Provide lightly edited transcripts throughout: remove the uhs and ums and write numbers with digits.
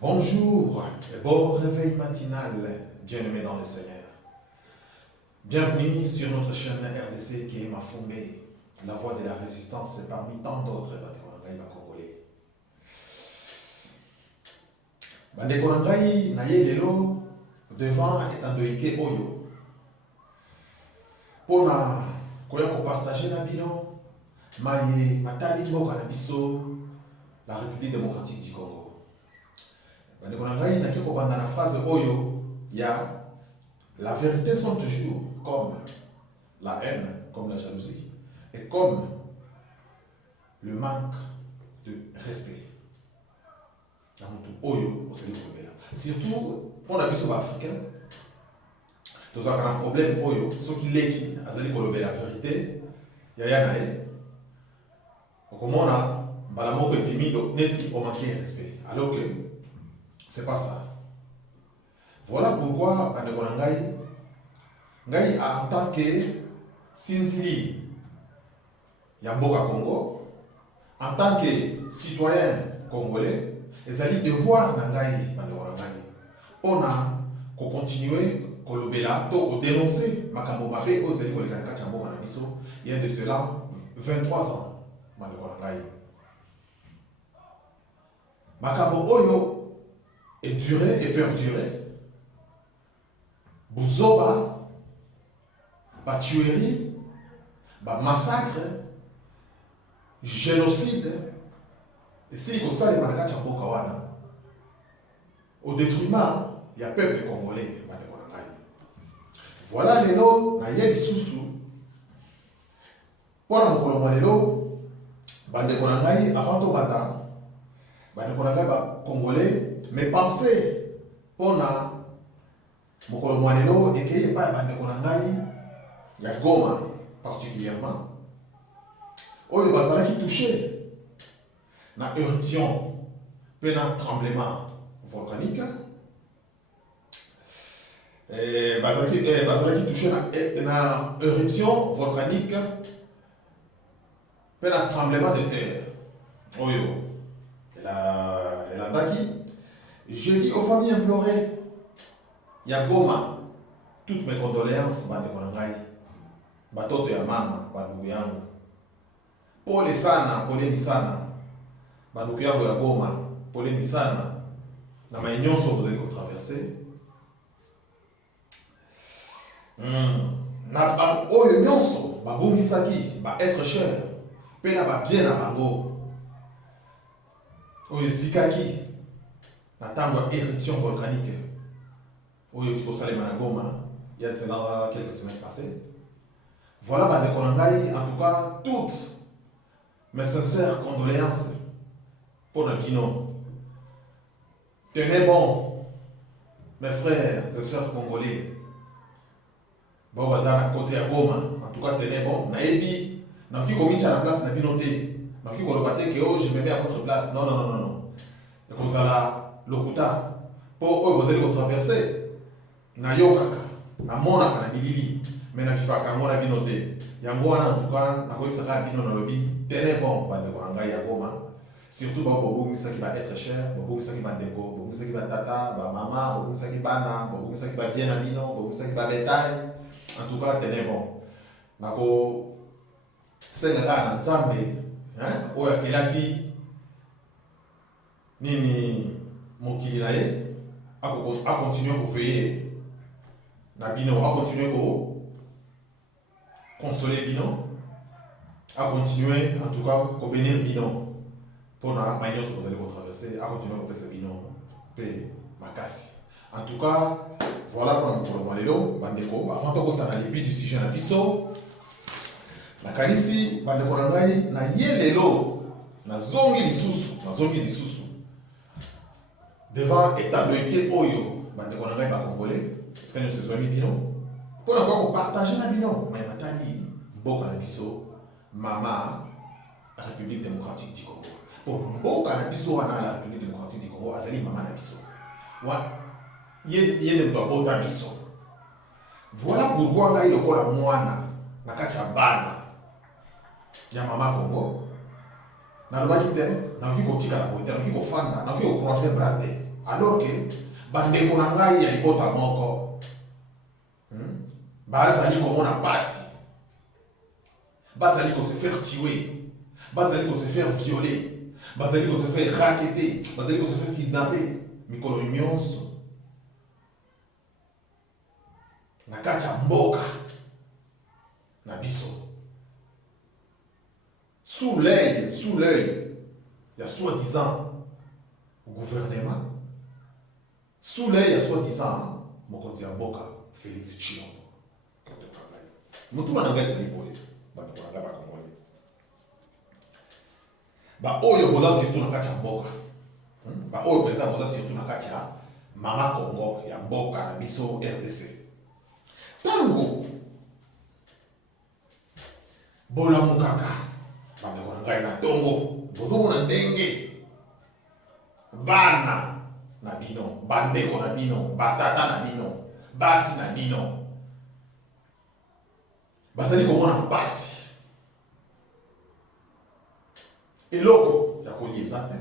Bonjour et bon réveil matinal, bien-aimés dans le Seigneur. Bienvenue sur notre chaîne RDC qui est Mafumbe, la voix de la résistance, c'est parmi tant d'autres congolais. Bande Konangai naye lelo devant etandoike oyo. Pona koya ko partager na bino maye matali mboka na biso la République démocratique du Congo. Bande Konangai naki ko banda na phrase oyo ya la vérité sont toujours comme la haine, comme la jalousie, et comme le manque de respect. Surtout, pour la mission africaine, nous avons un problème, ceux qui l'équipent, la vérité, il y a un comme on a, balamoko et pimi, donc net, on manque de respect. Alors que c'est pas ça. Voilà pourquoi, Ngai en tant que Sintili Yamboka Congo, en tant que citoyen congolais, ils allaient devoir Nangai on a continuer kolobela to dénoncer makambo mabe aux élèves de la Kachambo Kanabiso il y a de cela 23 ans. Makambo Oyo est duré et perduré. Bouzoba, ba tuerie, ba massacre, génocide, et c'est comme ça les Manaka Chamboka wana. Au détriment, il y a peuple congolais. Voilà les lots, na yé lisusu. Pour la mokolo les lots, bande konangai avant to banda, bande konangai ba congolais, mais pensez pour na mokolo mwanelo et qu'il y a pas bande konangai, il y a Goma particulièrement. Oh, il va qui touché na éruption, puis na tremblement volcanique. Bazalaki touché na éruption volcanique, puis na tremblement de terre. Oh yo, elle a daki. Je dis aux familles implorées, il y a Goma, toutes mes condoléances, bande konangai, batoto ya mama, badugu yangu. Pole sana, poleni sana. Badugu yangu ya Goma, poleni sana. Na maïnyonso vous allez traverser. Na oyo nyonso, babumisaki, ba être cher. Pe na ba bien na bango. Oyo zikaki. Na tango éruption volcanique. Oyo tiko salema na Goma, il y a quelques semaines passées. Voilà, bande konangai, en tout cas, toutes mes sincères condoléances pour le Guinon. Tenez bon, mes frères et sœurs congolais. Bon, bazar côté à Goma, en tout cas, tenez bon. Naebi, n'a qui commis à la place n'a binoté. N'a qui colopate que oh, je me mets à votre place. Non, non, non, non, non. Et comme ça là, l'okuta, pour eux, vous allez traverser. Na yokaka, na mona na bilili, mais na fifaka mona binoté. Yangwana, en tout cas, na koyi saka bino na lobby. Tenez bon, bande konangai ya Goma. Surtout bobo ça qui va être cher, bobo ça qui va déco, bobo ça qui va tata, ba maman, bobo ça qui va na, bobo ça qui va bien amino, bobo ça qui va bétail. En tout cas, tenez bon. Nako senga na nzambe, hein, oya kelaki nini mokili na ye, a continuer ko veiller na bino, a continuer ko consoler bino, a continuer en tout cas ko bénir bino. Pour la manière que vous allez traverser, à continuer à faire bino, paix, makasi. En tout cas, voilà pour le Lelo, Bandeko. Avant de continuer à l'épi du sujet na biso, la kanisi, Bandeko Rangai, na yelelo, na zongi lisusu. Devant état de ike oyo, Bandeko Rangai ba congolais, est-ce que nous se sommes bino? Pour encore partager na bino, mais matali, boko na biso, mama, République démocratique du Congo. Pour beaucoup de biso wana la République démocratique du Congo azali mama na biso wa yene to bota biso. Voilà pourquoi ngai lokola mwana na kati ya bana ya mama Congo na lobaki te na ki kotika la bote na ki kofanda na ki ko croiser bras te Alors que bandeko na ngai ya libota moko bazali komona pasi, bazali ko se faire tuer, bazali ko se faire violer, bazali ko se faire racketter, bazali ko se faire kidnapper mikolo nyonso na kati ya mboka na biso, sous l'œil il y a soi-disant gouvernement, sous l'œil il y a soi-disant mokonzi ya mboka Félix Tshilombo. Mutuma na ngai sali boye bando na ngaba kongole ba oyo boza surtout na kati ya mboka, ba oyo penza boza surtout na kati ya mama Congo ya mboka na biso RDC. Tango bola mukaka bando na ngai na tongo bozomona ndenge bana na bino, bandeko na bino, batata na bino, basi na bino bazali komona basi eloko ya kolieza te.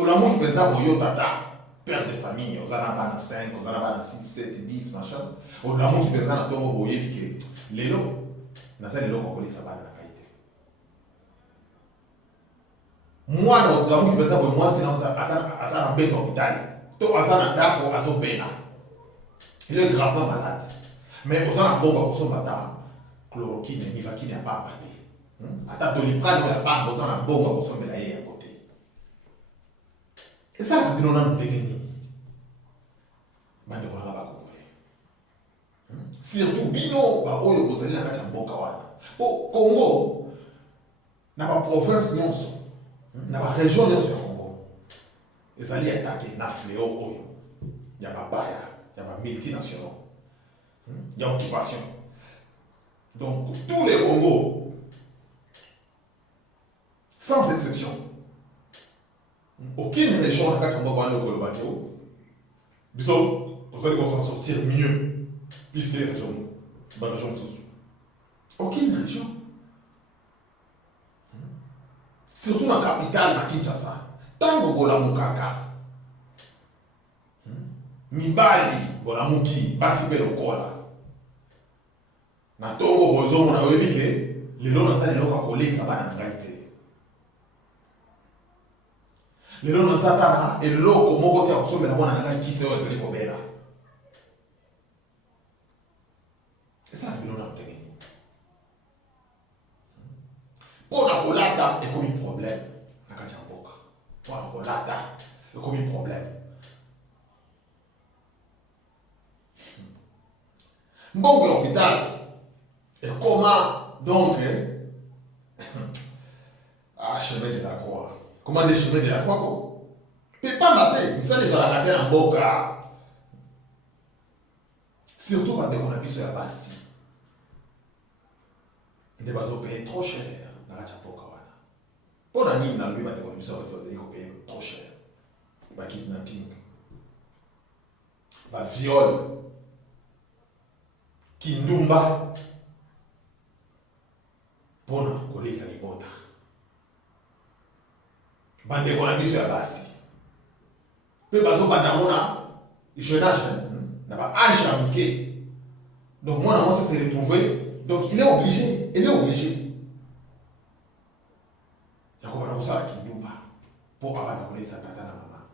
Olamuki penza boyo tata père de famille ozana bana 5, ozana bana 6, 7, 10 machin, olamuki penza na tongo boyebi ke lelo nazali eloko kolisa bana na kaite mwana olamuki penza boyo mwasi na azana beto hôpital to azana ndako azobena, il est gravement malade, mais ozana bomba kosomba ta chloroquine nivakine ya papa te, ata doliprane ya papa ozana bomba kosombela ye ya kote. Ezala bino na ndenge nini bande kolanga bakongole, surtout bino ba oyo bozali na kati ya mboka wana po Congo na ba province nyonso na ba région nyonso ya Congo ezali attaqué na fléau oyo ya babaya ya ba multinationaux ya occupation. Donc tous les Congos sans exception, aucune région na kati ya mboka wana okolo batio biso tozali s'en sortir mieux plus les régions ba région mosusu. Aucune région, surtout na capitale na Kinshasa, tango bolamukaka mibali bolamuki basi mpe lokola na tongo bozomona oyebi ke lelo nasala eloko ya kolesa bana na ngai te, lelo nasatana eloko moko te ya kosombela mwana na ngai kisi oyo ezali kobela. Ezala bilo na ndenge nini mpo na kolata ekomi problème na kati ya mboka, mpo na kolata ekomi problème. Mbongo ya hôpital ekoma donc chemin de la croix. Comment dire chemin de la croix ko? Mais pas matin, ça les a raté en mboka. Surtout quand on a biso ya basi. Nde bazo payer trop cher na kati ya mboka wana. Pona nini na lui ba de biso bazo payer trop cher. Ba kidnapping, ba viol, kindumba, pona koleza libota. Bande kona biso ya basi. Pe bazo bandamona jeune âge, na ba âge amké. Donc moi ça s'est retrouvé, donc il est obligé, ya ko bana usala kindumba pour abana koleza tata na mama.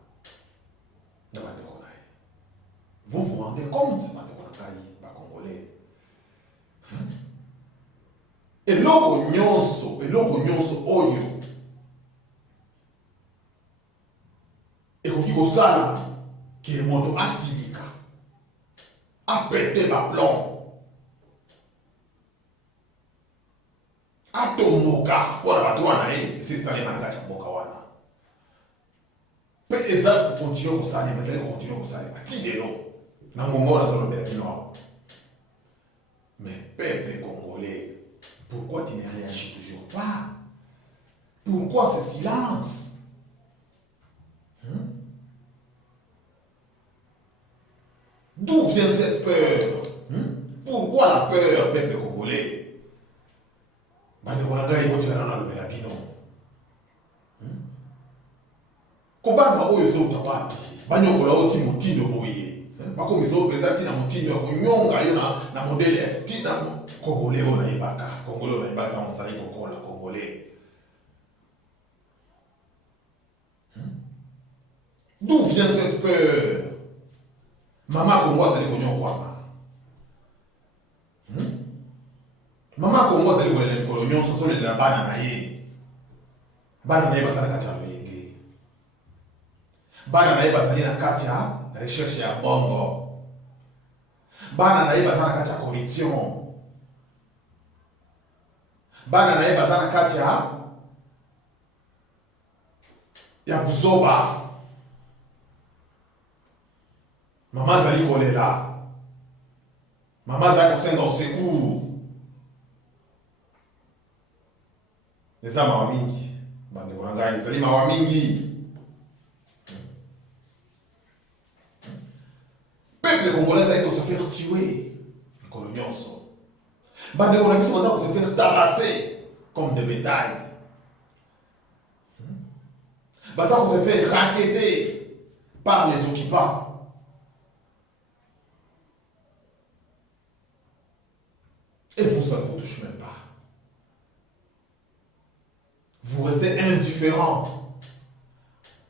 Na bande kona. Vous vous rendez compte bande kona kai ba congolais. Eloko nyonso oyo ekoki kosala ke moto asilika apete baplomb atomoka mpona bato wana ye esesalema na kati ya mboka wana mpe eza kokontinue kosalema, ezali kokontinue kosalema ti lelo na ngongo wana azolobela bino awa. Mais peuple congolais, pourquoi tu ne réagis toujours pas? Pourquoi ce silence? D'où vient cette peur? Pourquoi la peur, peuple congolais? Bande konanga ebotika na lobela bino. Kobanga oyo zo utawapi. Banyokola oti mutindo boye. Bako miso prezati na mutindo ko nyonga yo na modele ti na Congolais on a ibaka. Congolais on a ibaka on sali kokola Congolais. D'où vient cette peur? Maman Congo sali konyo kwama. Maman Congo sali kolele kolonyo sosole de la bana na ye. Bana na ye basala kachalo yenge. Bana na ye basali na kacha recherche ya bongo. Bana na ye basala kacha corruption. Bana na ye basala kacha ya buzoba. Maman zali kolela. Maman zali kosenga au secours. Eza mawa mingi. Bande konanga ezali mawa mingi. Peuple congolais a se faire tuer. Colonions. Bande konanga se faire tabasser comme des bétails. Baza se faire racketter par les occupants. Et vous, ça ne vous touche même pas. Vous restez indifférent.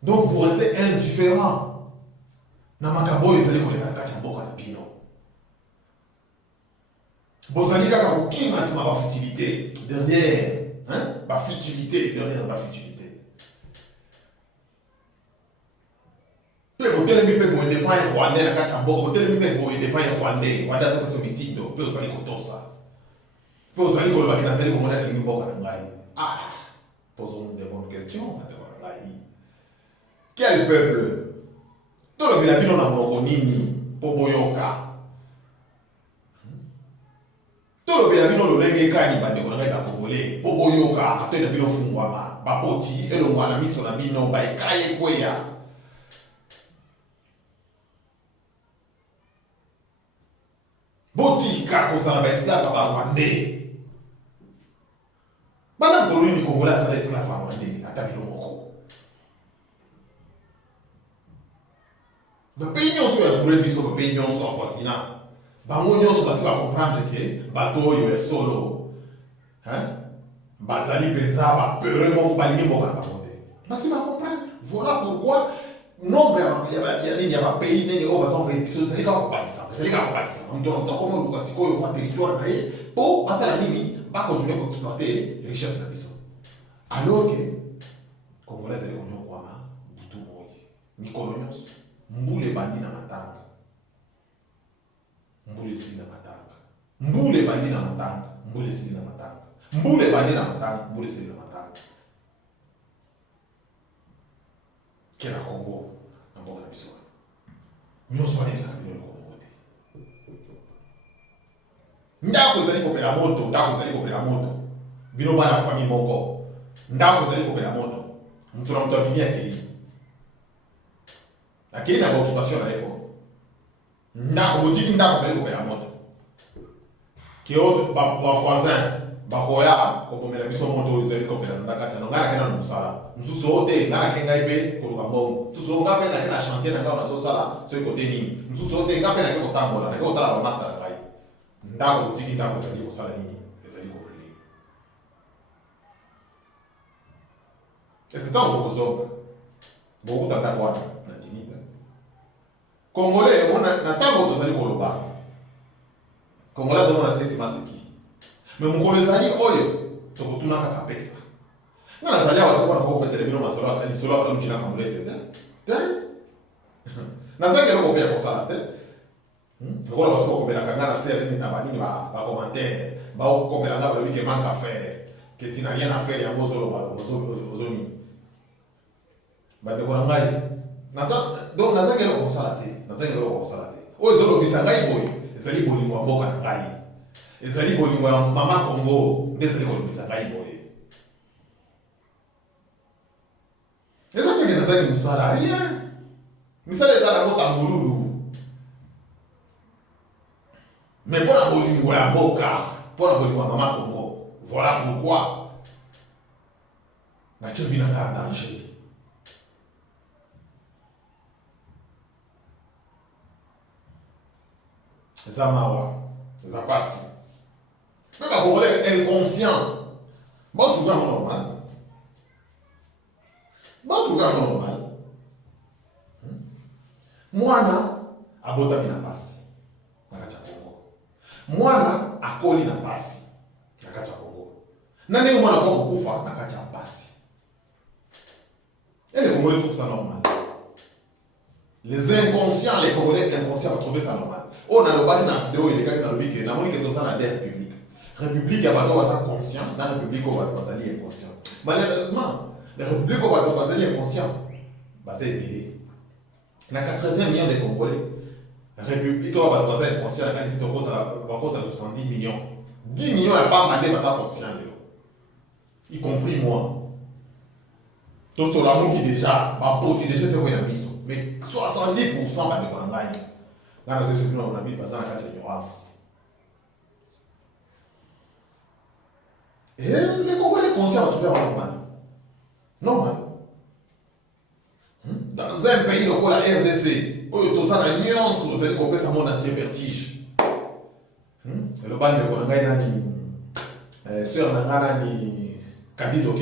Donc vous restez indifférent. Namakabo, ils allaient connaître la kachamboka na bino. Bozali kaka kokima c'est ma futilité derrière, hein? Ma futilité derrière ma futilité. Pe botelemi pe bo défendre Rwandais na kachamboka, botelemi pe bo défendre Rwandais, Rwanda ça c'est mitindo, pe ozali kotosa. Pe ozali koloba kina zali komona na mboka na ngai. Ah. Posons des bonnes questions. Quel peuple? Tout le bilabino na monoko nini poboyoka. Tout le bilabino lo lenge kani bande konanga ka Congolais poboyoka atenda bino fungwama baboti elo mwana miso na bino ba ikaye kweya. Boti ka kozala ba esclave ba Rwandais. Bana koloni ni Congolais azala esclave ba Rwandais ata bino moko. Le pays nyonso ya touré biso le pays nyonso afasina. Bango nyonso basi ba comprendre que bato yo solo. Hein? Bazali penza ba peur moko balingi moko ba monte. Basi ba comprendre. Voilà pourquoi nombre ya ba pays nene o baso fa biso c'est ka ko balisa. C'est ka ko balisa. On doit comment le kasiko yo ma territoire na ye po basala nini ba continuer à exploiter les richesses de la maison. Alors que Congolais les coloniaux quoi butu moy ni coloniaux mbule bandi na matanga mbule sili na matanga mbule bandi na matanga mbule sili na matanga mbule bandi na matanga mbule sili na matanga kena Congo na mboka na biso nyonso wale sa bino Congo te ndako zali kopela moto ndako zali kopela moto bino bana famille moko ndako zali kopela moto mtu na mtu abimia kei lakini na occupation na yeko ndako botiki ndako zali kopela moto kio ba voisin ba koya ko komela biso moto zali kopela ndaka tano ngara kena musala msusu ote ngara kenga ipe koluka mbongo msusu ngape na kena chantier na ngao na so sala so côté nini msusu ote ngape na keko tambola na keko tala ba master na kai ndako botiki ndako zali kosala nini ezali kopela. Et c'est un gros homme. Beaucoup d'entendre quoi na dinita. Congolais, on a tant d'autres alliés koloba. Congolais, on a des masiki. Mais mon Congolais ali oyo, to kutuna kaka pesa. Ngana zalia watu kwa kwa televino masolo ali solo kwa mjina kamulete te. Na zake loko pia kosala te. Ngola basoko ko bela kangana sere ni na banini ba commentaire, ba ko bela ngaba wiki manque à faire, que tu n'as rien à faire ya ngozolo ba ozoni. Bande kona ngai donc naza kelo ko sala te o ezolo bisa ngai boy ezali bolingo ya mboka na ngai ezali bolingo ya mama Congo ndezali ko bisa ngai boy ezali ke nazali musala rien misala ezala ko tambululu mais pour la bolingo ya mboka pour la bolingo ya mama Congo voilà pourquoi na chevina na danger. Zamawa, Zapassi. Même un Congolais inconscient. Bon, tout vraiment normal. Bon, tout vraiment normal. Mwana, abota mina pasi. Nakacha Congo. Mwana, akoli na pasi. Nakacha Congo. Nani mwana kwa kufa, nakacha pasi. Et les Congolais trouvent ça normal. Les inconscients, les Congolais inconscients vont trouver ça normal. On a le bas dans la vidéo, il est dans le bic, il y a dans la République. République, il y a pas de conscient, dans la République, on va être inconscient. Malheureusement, la République, on va être inconscient. C'est délai. Il y a 80 millions de Congolais. La République, on va être inconscient, la qualité de cause à 70 millions. 10 millions, il n'y a pas mandé, mais ça conscient. Y compris moi. Tout ce l'amour qui déjà, déjà c'est quoi la mission. Mais 70% va de l'engager. Dans la société, on a mis parce que la ignorance. Et les Congolais conscients vont trouver normal. Normal. Dans un pays comme la RDC, où tout ça a nuance, vous allez comprendre ça monde entier vertige. Et le bal de Konanga ni sœur Nangana ni Kabit OK.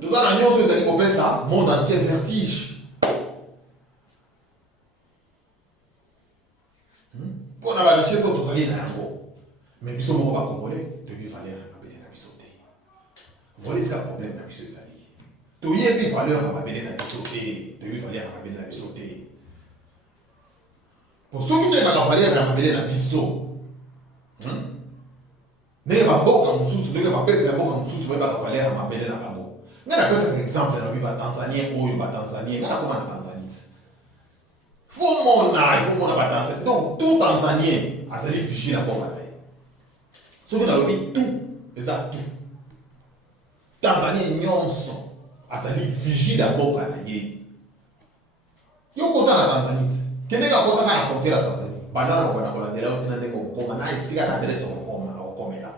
Tout ça a nuance, vous allez comprendre ça monde entier vertige. On a lâché ça tous les nango. Mais biso mo ba Congolais, depuis valeur na belé na biso té. Voilà ça problème na biso ezali. To yebi valeur na belé na biso té, depuis valeur na belé na biso té. Pour ceux qui te ba valeur na belé na biso. Ne ba boka mususu, ne ba peuple na boka mususu ba valeur na belé na bango. Ngana pesa exemple na biba Tanzanie oyo ba Tanzanie, ngana koma na Tanzanie. Il faut mon Tanzanie. Donc, tout Tanzanien a sali figé la bombe. Ce qu'on a dit, tout, exact tout. Tanzanien nyonso a sali figé la bombe. Yo content la Tanzanie. Kende ka content la frontière la Tanzanie. Badala ko na ko la dela utina ndeko ko na isi ka adresse ko komela.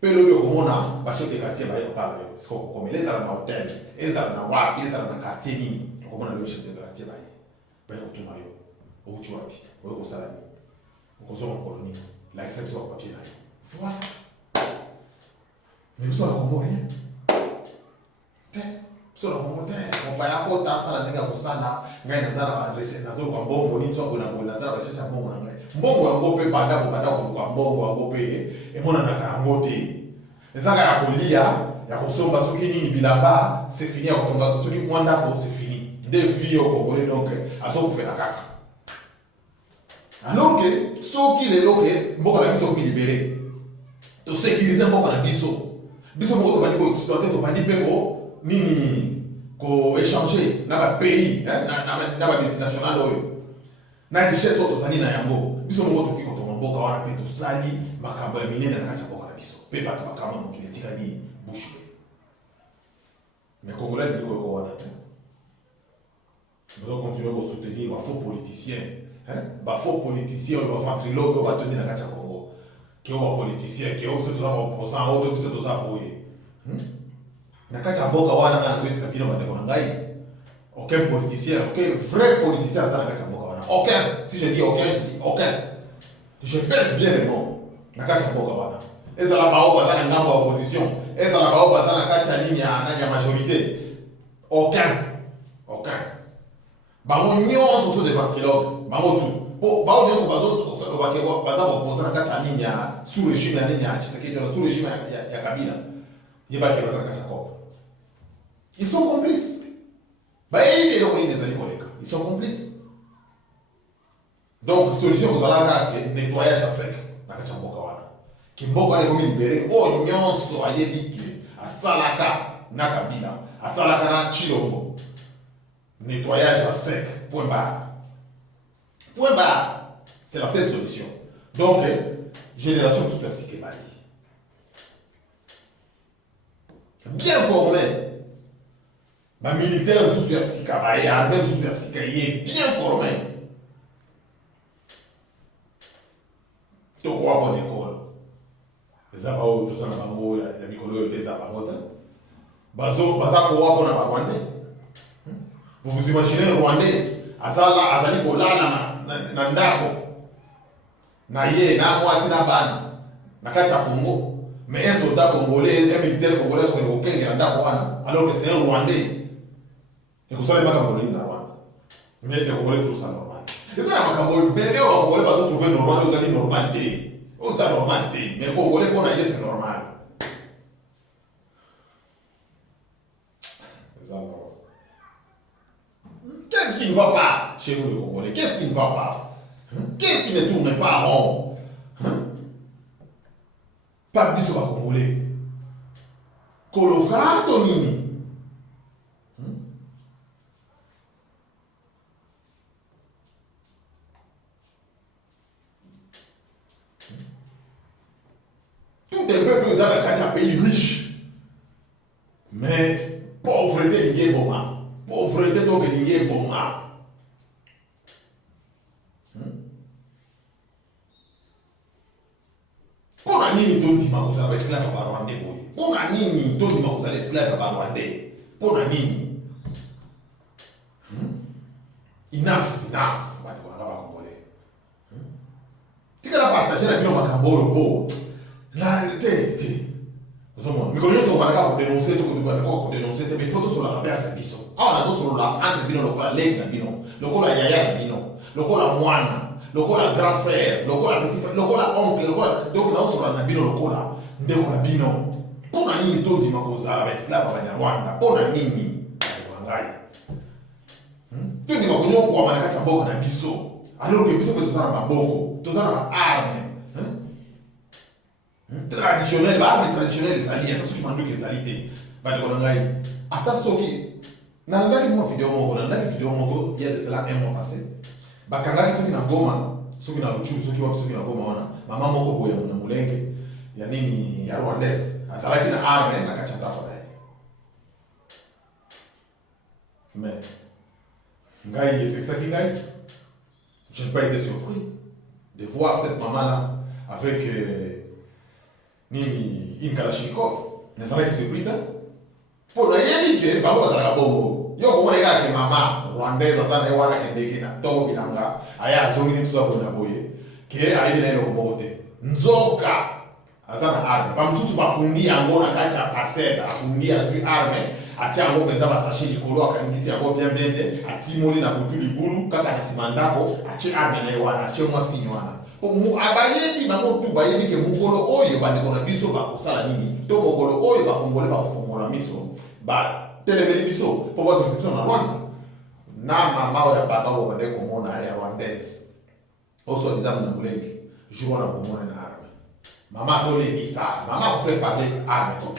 Pelo yo ko mona ba chef de quartier ba yo parle. Est-ce ko komela za na hotel, eza na wapi, eza na quartier nini. Ko mona le chef de quartier ba ye. Ba yo tuma yo. Ou tu wapi, ou salami, ou en colonie, la exception au papier là. Voilà. Mais nous sommes en Congo, rien. Nous sommes en Congo, on va y avoir tant ça, la nègre pour ça, là, mais nous allons adresser, nous allons bon, on y soit bon, nous allons rechercher un bon, bon, on va payer, bada, on va payer, et mon ami a monté. Les gens qui ont lié, il y a qu'on s'en va sur qui ni là-bas, c'est fini, on va sur qui Mwanda, c'est fini. Des vies au Congo, donc, à ce qu'on fait la caca. Alors que ceux qui les loquent, beaucoup de gens qui libérés, de sécuriser beaucoup de biso, biso beaucoup de gens exploiter, de bandi pego, nini, ko échanger, na pays, na multinational oyo, na richesse auto sani na yango, biso beaucoup de qui quand on mboka wana pe to sali, makambo ya minene na kacha boka na biso, pe bato bakama mo kiletika ni bouche. Mais Congolais ni ko wana. Nous devons continuer à soutenir les faux politiciens. Les faux politiciens, les ventriloques, les bâtonnets dans le Congo. Qui ont des politiciens, qui ont des opposants, qui ont des appuis. Dans le Congo, aucun politicien, aucun vrai politicien dans le Congo. Aucun. Si je dis aucun, je dis aucun. Je pèse bien les mots. Dans le Congo. Et ça la bas dans la opposition. Et ça la bas dans la ligne à majorité. Aucun. Aucun. Bango nyonso so de ventriloque, bango tout. Bango nyonso bazo bakewa baza opposant kati nini ya sous régime ya nini ya Tshisekedi na sous régime ya Kabila. Yeba ke baza kati ko. Ils sont complices. Ba yeye loko ni ezali koleka. Ils sont complices. Donc solution aux alaka ke nettoyage à sec na kati mboka wana. Ki mboka ale komi libéré o nyonso ayebi ke asalaka na Kabila, asalaka na Chilombo. Nettoyage à sec, point barre. Point barre. C'est la seule solution. Donc, génération de sous-fersi Kebali. Bien formé. Ma militaire de sous-fersi Kebali, armée de sous-fersi Kebali, bien formé. Tu crois bonne école. Les abao, tout ça, il y a Mikolo, des abao. Bazo, Bazako, on a pas demandé. Vous vous imaginez Rwandais, Azali Kolala na Ndako. na ye na mwasi na bana na kati ya Congo. Mais un soldat congolais, un militaire congolais sur le Congo, alors que c'est un Rwandais. Et que ce soit les Congolais dans Rwanda. Mais les Congolais trouvent ça normal. Et ça, les Congolais, bébé, les Congolais vont se trouver normal, vous avez normalité. Vous avez normalité. Mais les Congolais, qu'on a dit, c'est normal. C'est ça, non. Qu'est-ce qui ne va pas chez nous, les Congolais? Qu'est-ce qui ne va pas? Qu'est-ce qui ne tourne pas rond? Pas de biso Congolais. Colocato nini? Tout les peuples ont un pays riche. Mais pauvreté n'est pas bon. Pauvreté donc n'est pas bon. Pona nini tondima kozala esclave ya Rwandais boye? Pona nini tondima kozala esclave ya Rwandais? Pona nini? Enough is enough. Bati kona kaba Congolais. Tika la partager la bino makambo yo po. La te. Ozomona, mikonyo to banaka ko dénoncer to ko banaka ko dénoncer te mais photo sur la rappel ya biso. Awa nazo sur la entre bino lokola leki na bino, lokola yaya na bino, lokola mwana. Lokola grand frère, lokola petit frère, lokola oncle, lokola donc na osora na bino lokola ndeko na bino. Pona nini to ndima kozala ba esclave ba Rwanda? Pona nini? Ndeko ngai. To ndima konyo kwa manaka cha boko na biso. Alors que biso tozana maboko, tozana ba arme. Traditionnel, ba arme traditionnel ezali, ata soki manduki ezali te. Ba ndeko ngai. Ata soki na ndaki mo video moko, il y a de cela un mois passé. Bakangaki soki na Goma, soki na Ruchuru, soki wapi soki na Goma wana, mama moko boya na Mulenge ya nini ya Rwandese, azalaki na arme na kati ya ndako na ye. Mais ngai esexaki ngai, je n'ai pas été surpris de voir cette maman-là avec nini une Kalachnikov. Nazalaki surpris ta. Pour na yebi ke babo azalaka bongo. Yo komona kaka ke mama Rwandaise sana wana kendeki na tobo bilanga aya zongi ni tuza bona boye ke ayibi na eloko bote nzoka azana arme pamususu bakundi yango na kati ya parcelle akundi azwi arme atia yango penza basashi likolo akangisi yango bien atimoli na butu libulu kaka na simandako atie arme na wana atie mwasi wana mu abayebi bango tu bayebi ke mukolo oyo bandeko na biso bakosala nini to mukolo oyo bakongole bakofongola miso ba telemeli biso po bazo exception na Rwanda na mama oya baka wo bande komona ya Rwandaise oso dizama na Mulenge jour na komona na arme mama so le disa mama ko fait parler arme to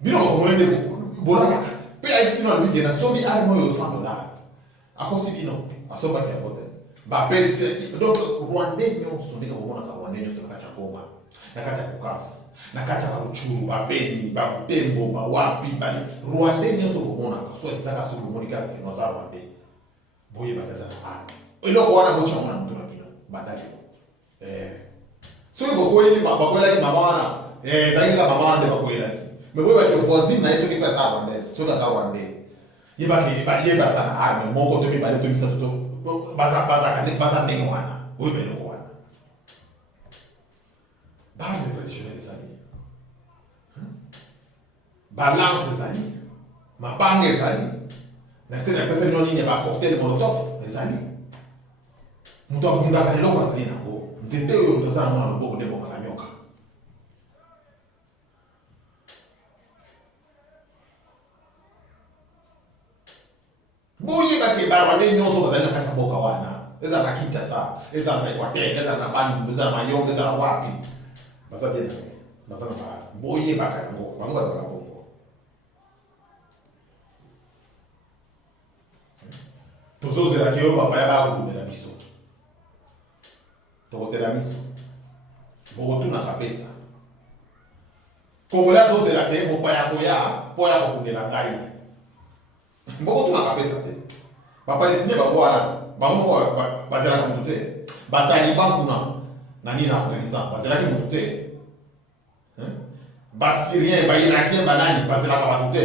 bino ko komona ndeko bola kati pe a expliqué na lui na somi arme yo $100 akosi bino asoba ke bote ba pese donc Rwandais nyonso ndeka komona ka Rwandais nyonso na kati ya Goma na kati ya Bukavu na kati ya Ruchuru, Beni, Butembo, Wapi, bali Rwandais nyonso komona ka so ezaka so komonika ke no za Rwandais boye bakaza na arme eloko wana bocha mwana mtu na bino badali so ko koyeli bakoyela ki mama wana zaki ka mama ande bakoyela ki me boye ba ke voisine na eso ki pesa Rwandais so ka za Rwandais yeba za na arme moko to mi bale to mi sa to baza ndenge wana boye bele ko wana bande traditionnel ezali balance ezali mabanga ezali na se na pesa nyo nini ba cocktail molotov ezali mutu abundaka leloko azali nango nzete oyo mutu aza na mwana loboko nde bomaka nyoka boyeba ke Barwandais nyonso bazali na kati ya mboka wana eza na Kinshasa eza na Equateur eza na Bandundu eza na Mayombe eza na wapi baza bien baza na boyebaka yango bango bazalaka bongo tozozela ke yo bapaya bakokundela biso tokotela miso bokotunaka pesa Congolais azozela ke mopaya koya mpo ya kokundela ngai bokotunaka pesa te bapalestine bango wana bango moko bazelaka motu te bataliban kuna na nini na Afghanistan bazelaki motu te basyrien bairakien banani bazelaka batu te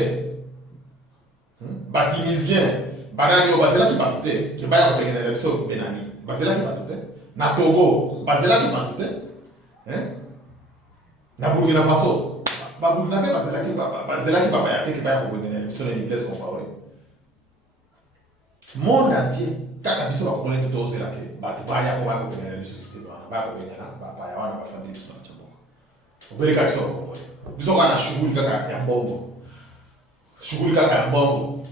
batunisien banani oyo bazelaki batu te ke baya kobengenela biso benani bazelaki batu te na Togo bazelaki bantu te na Burkina Faso baburkinabe bazelaki bapaya te ke baya kobengana biso na Iglesia Compaoré monde entier kaka biso bakongole te tozela ke bato baya ko baya kobengana biso systeme wana baya kobengana bapaya wana bafandi biso na chamboka obeleka biso bakongole biso kaka na shughuli kaka ya mbongo shughuli kaka ya mbongo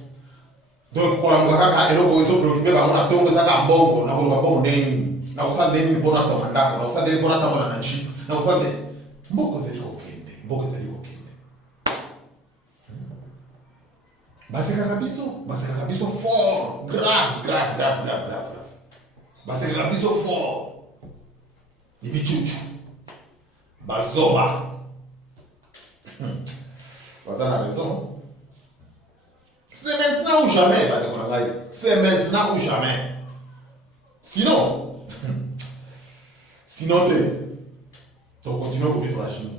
donc kolamuka kaka eloko ezopreocupe bango na ntongo ezaka mbongo na koloba mbongo ndenge nini na kosala ndenge nini mpona tonga ndako na kosala ndenge mpona tambola na njipo na kosala nde mbongo ezali kokende mbongo ezali kokende basekaka biso fort grave basekaka biso fort libichuchu bazoba baza na raison. C'est maintenant ou jamais, c'est maintenant ou jamais. Sinon, tu continues à vivre la Chine.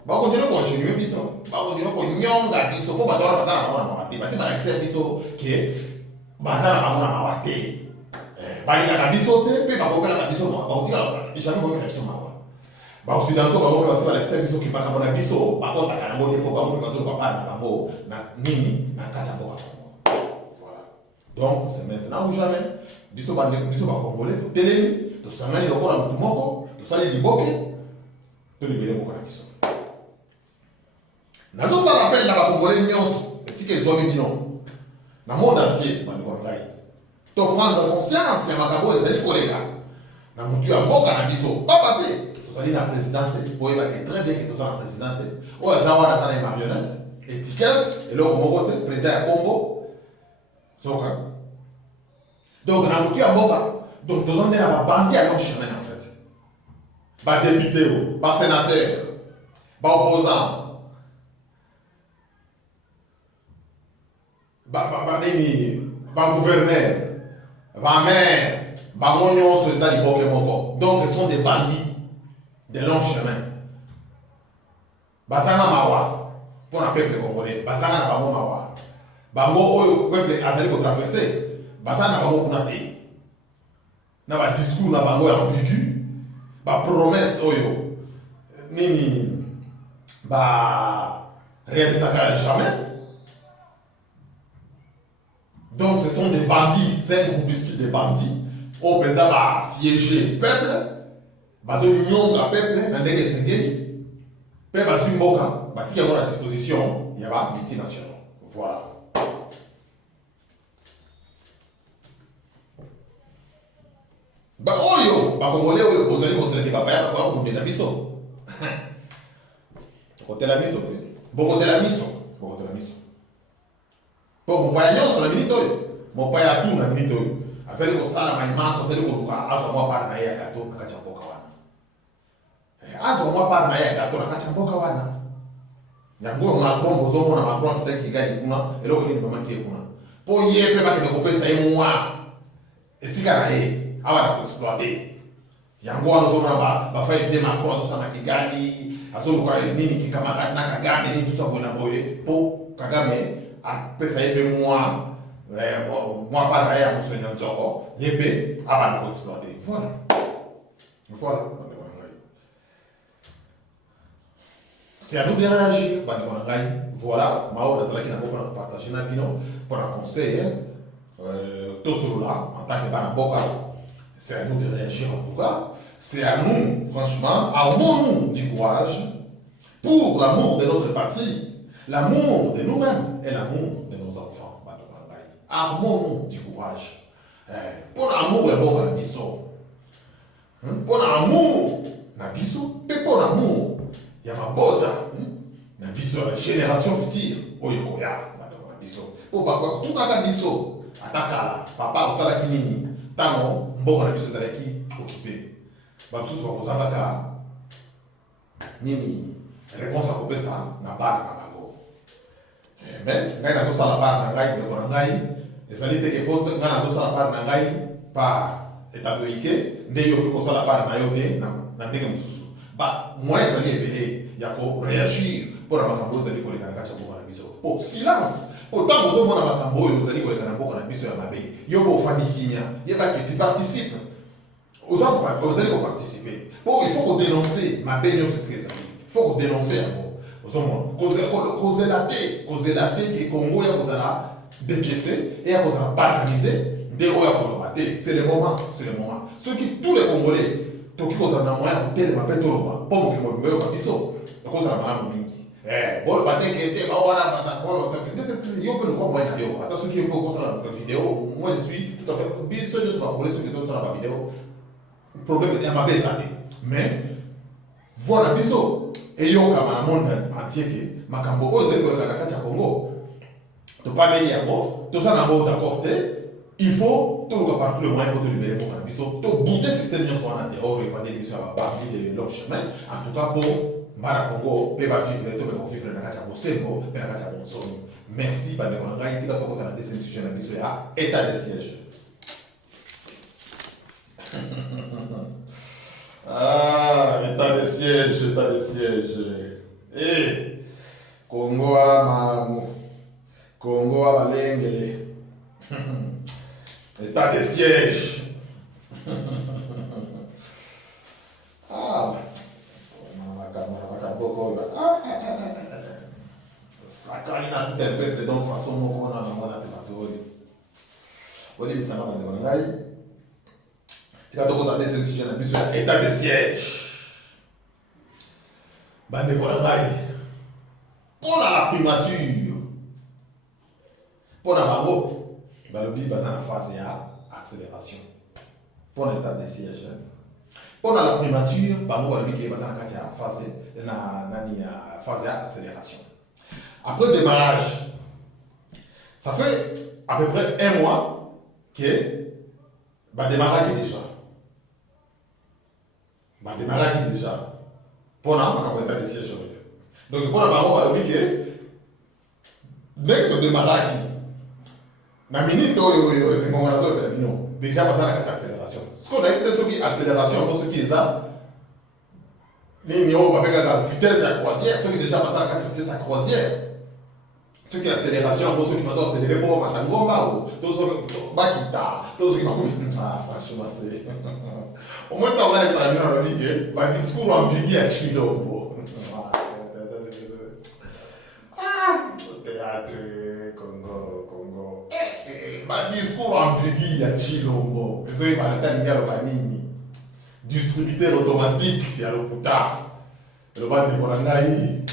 Tu continues à continuer à vivre. Tu continues à vivre la Chine. Tu continues à vivre la Chine. Tu continues à vivre la Chine. Ba occidentaux ba ngombe basi balekisa biso ki baka bona biso bakota kana ngo depo ba ngombe bazo ba na bango na nini na kata boka. Voilà. Donc c'est maintenant ou jamais. Biso ba congolais to telemi to sangani lokola mutu moko to sali liboke to libere boka na biso. Nazo ça rappelle na ba congolais nyonso esike zomi bino. Na monde entier ba ndiko ngai. To prendre conscience ya makabo ezali koleka. Na mutu ya boka na biso. Papa te tozali na présidente boyebaki très bien ke toza na présidente oyo aza wana aza na marionnette étiquette eloko moko te président ya Congo soka donc na motu ya mboka donc toza nde na babandi ya long chemin en fait badéputé basénateur baopposant banini bagouverneur bamaire bango nyonso eza liboke moko donc ils sont des bandits de long chemin. Bazanga mawa pour un peuple congolais. Bazanga na bango mawa. Bango oyo peuple azali ko traverser. Bazanga na bango kuna te. Na ba discours na bango ya ambigu. Ba promesse oyo. Nini ba réalisera jamais. Donc ce sont des bandits, c'est un groupuscule de bandits. Au pensa ba siéger peuple. Bazo nyonga peuple na ndenge sengeli pe bazo mboka batika à la disposition ya ba multinationaux. Voilà. Ba oyo ba congolais oyo bozali bozali ba paya ko ko mbela biso. Côté la miso. Boko de la miso. Po mo paya nyonso na minito oyo. Mo paya tu na minito oyo. Azali ko sala maimaso azali ko luka azo mo par na ya kato akacha mboka wana. Azo mwa par na ya gato na kati mboka wana. Yango Macron bozomona Macron tutaki gari kuna eloko nini bamaki kuna. Po yepe ba ke kopesa ye mwa. Esika na ye awa na exploiter. Yango azomona ba fa vie Macron azosana kigali, azoluka nini kikamata na Kagame nini tusa bona boye. Po Kagame a pesa yepe mwa par na ya musenya nzoko yepe aba na exploiter. Voilà. C'est à nous de réagir. Voilà, Mao Nazalaki n'a pas partagé na bino pour un conseil. Tout ce là, en tant que Banaboka, c'est à nous de réagir en tout cas. C'est à nous, franchement, armons-nous du courage pour l'amour de notre patrie, l'amour de nous-mêmes et l'amour de nos enfants. Armons-nous du courage. Pour l'amour, le bon Nabiso. Pour l'amour, Nabiso, et pour l'amour. Il y a ma boda, na biso la génération future, oyo koya, na biso. Po bakwa tout kaka biso, atakala, papa osala kinini, tango mboka na biso zalaki occupé. Ba biso ba kozabaka nini réponse à kopesa na bana na bango. Mais ngai nazo sala bana na ngai ndeko na ngai, ezali te ke pose ngai nazo sala bana na ngai pa état de ike, nde yo ko sala bana na yo te na ndenge mususu. Bah, moi, ils allaient appeler, il y a qu'à réagir pour la macambo, ils allaient coller dans la cacha pour la biso. Pour silence, autant vous avez mon macambo, vous allez coller dans la boca, la biso, ya mabe. Yo, pour famille qui n'y a, il y a pas que tu participes Vous allez participer. Bon, il faut dénoncer ma baigne sur ce que ça dit. Il faut dénoncer encore. Causer la tête que Congo ya kozala dépiécé et ya kozala balkanisé de oya kolobate. C'est le moment. Ceux qui tous les Congolais toki kozala na moyen kotelema pe toloba po mokili mobimba yoka biso ekozala malamu mingi. Bon, ba t'inquiéter, ba wana basa bon, yo pe lokwa moyen na yo. Ata soki yo pe kosala vidéo, moi je suis tout à fait biso de ça pour ceux qui sont sur la vidéo. Problème ya mabe ezate. Mais voilà biso eyoka na monde entier ke makambo oyo ezali koleka kati ya Congo. Topameli yango, tosala yango d'accord te. Il faut tout le partout le moyen pour te libérer pour Canabiso. Tout bouter le système de soins en dehors et faire des missions à partir de leur chemin. En tout cas, pour Mara Congo, peut pas vivre, tout le monde vivre dans la Bossego, dans la Bonsomi. Merci, Bande Konanga, il y a un deuxième sujet dans l'histoire, état de siège. Ah, état de siège. Eh, Congo a Mamu, Congo a Balengele. État de siège. Ah, ça quand il a tout interprété de donc façon on a on dit ça va dans la raille. Tu vas te regarder ce sujet là sur état de siège. Bande de la raille. Pour la primature. Pour la bango. Le but est en phase d'accélération. Pour l'état de siège. Pour la primature, le but est en phase d'accélération. Après le démarrage, ça fait à peu près un mois que le démarrage est déjà. Le démarrage est déjà. Pour l'état de siège. Donc, pour le but est dès que le démarrage na minute oyo déjà passé à l'accélération. Ce qu'on a été sur l'accélération, pour ceux qui les ont, les la vitesse à croisière, ceux qui déjà passé à la vitesse à croisière, ceux qui l'accélération, pour ceux qui passent à accélérer pour Matangomba ou tous ceux qui Bakita, tous ceux qui ah franchement c'est au moins t'as un examen dans le livre, un discours ambigu à Chilombo. Ah, théâtre Congo. Discours ambigu ya Chilombo. Ils ont parlé de distributeur automatique ya Lokuta. Le bande de Monangaï.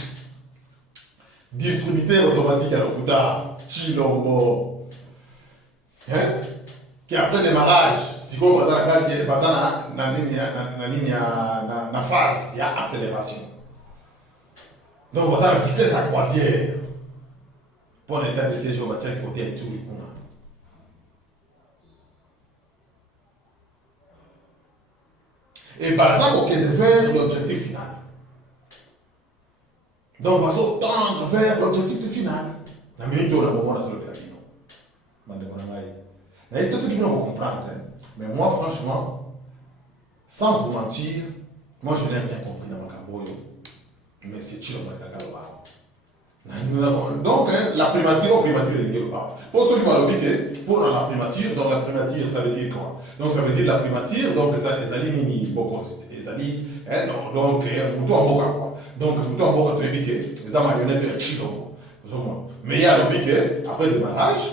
Distributeur automatique ya Lokuta. Chilombo. Hein? Qui après démarrage, si vous avez na phase, il y a accélération. Donc, vous avez la vitesse à croisière. Pour l'état de siège, on va tirer côté et tout le monde. Et ça, on est vers l'objectif final. Donc, on va tendre vers l'objectif final. La minute où on a un moment dans le pédagino. Il y a ceux qui vont comprendre. Mais moi, franchement, sans vous mentir, moi, je n'ai rien compris dans mon carboyo. Mais c'est chill, on va donc, la primature, pour ceux qui vont l'oublier, pour la primature, donc la primature, ça veut dire quoi? Donc, ça veut dire la primature, donc les alliés mini, beaucoup, les alliés, donc, mouton en boca, quoi. Donc, mouton en boca, tu es piqué, les marionnettes, chilo, mais il y a le piqué, après le démarrage,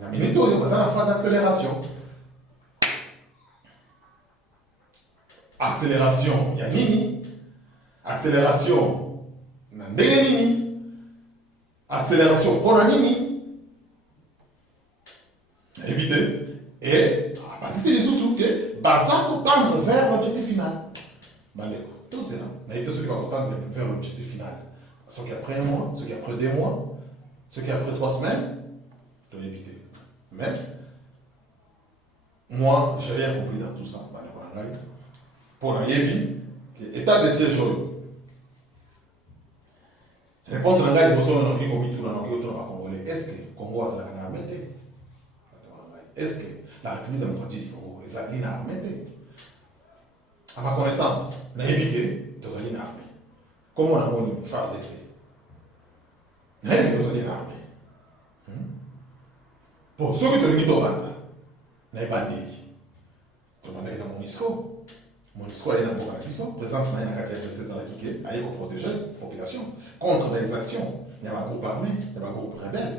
la minute, il y a la phase d'accélération. Accélération, il y a nini, accélération, il y a nini. Accélération pour la nini. Évitez. Et à partir des sous-sous, ça pour tendre vers l'objectif final. Tout c'est là. Il y a ceux qui vont tendre vers l'objectif final. Ceux qui après un mois, ceux qui après 2 mois, ceux qui après 3 semaines, tu dois éviter. Mais, moi, je n'ai rien compris dans tout ça. Pour la Yébi, état de siège. Réponse à la guerre, est-ce que le Congo a une armée? Est-ce que la République démocratique du Congo a une armée? À ma connaissance, il y a une armée. Comment on a une FARDC? Il y a une armée. Pour ceux qui ont une armée, il y a une armée. Tu m'as dit que Monisco. Monisco est dans la puissance. Présence de la RDC qui est pour protéger la population contre les actions. Il y a un groupe armé, il y a un groupe rebelle.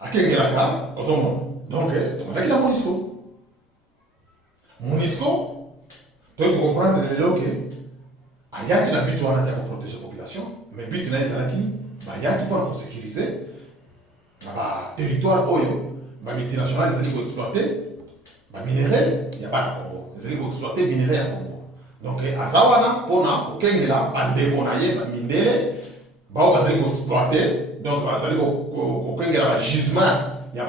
À quel cas, donc, tu m'as dit qu'il y a Monisco. Monisco, tu peux comprendre que il y a qui habite à protéger la population, mais but il y a qui pour sécuriser le territoire les multinationales ils ont exploiter les minéraux, il n'y a pas de Congo. Ils ont exploiter les minéraux à Congo. Donc, à Zawana, on a des minéraux, ils ont exploiter, donc ils ont gisement, il y a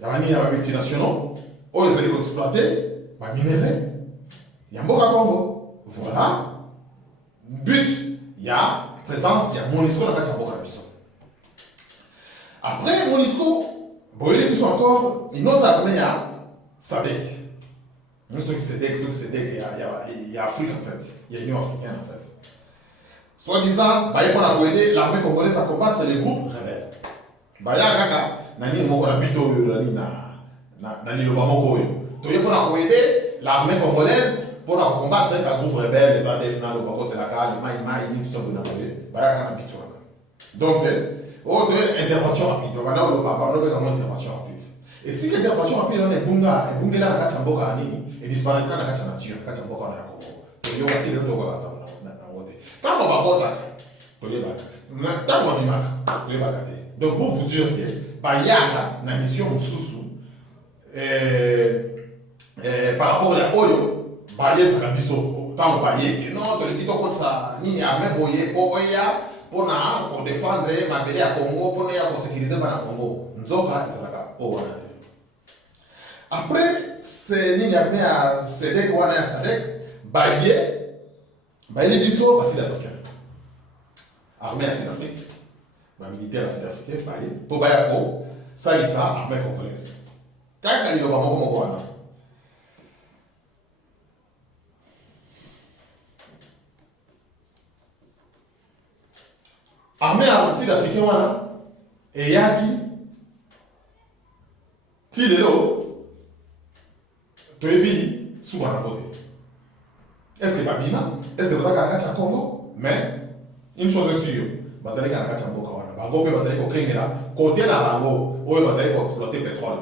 des multinationaux, ils ont exploiter les minéraux. Il y a un Congo. Voilà. But, il y a présence, il y a Monisco dans la puissance. Après Monisco, ils sont encore une autre armée à SADC. Nous sommes SADC, il y a Afrique en fait. Il y a l'Union africaine en fait. Soit disant, on a aidé l'armée congolaise à combattre les groupes rebelles. Baya kaka, nani moko na bito yo na liloba moko yo. Donc on a aidé l'armée congolaise pour combattre les groupes rebelles, les ADF, le Boko Selaka, les Maïmaï, tout ça on a aidé. Baya kaka bito. Donc intervention rapide. On a une intervention rapide. Et si l'intervention rapide on est bunga, et bunga na kati mboka nini, et disparaîtra na kati nature, kati mboka na Congo. Donc yo wati le to ko ça na wote. Tant on va pas to yeba. Na tant on bimaka, to yeba kate. Donc pour vous dire que bayaka na mission mususu par rapport à oyo, baye ça biso. Tant baye que non, to le kito ko ça nini a même boye boya pour défendre ma belle à Congo, pour sécuriser ma Congo. Nzoka ezalaka o wana te. Après c'est nini armée à SADC wana ya SADC baye biso ba Sud-Africain. Armée à Sud-Afrique. Ma militaire à Sud-Africain baye pour baya ko salisa armée congolaise. Kaka ilo ba moko wana. Armée sud-africaine wana eyaki ti lelo toyebi suka na kote. Est-ce que babima? Est-ce que bazaka na kati ya Congo? Mais une chose est sûre, bazali na kati ya mboka wana. Bango pe bazali ko kengela côté na bango oyo bazali ko exploiter pétrole.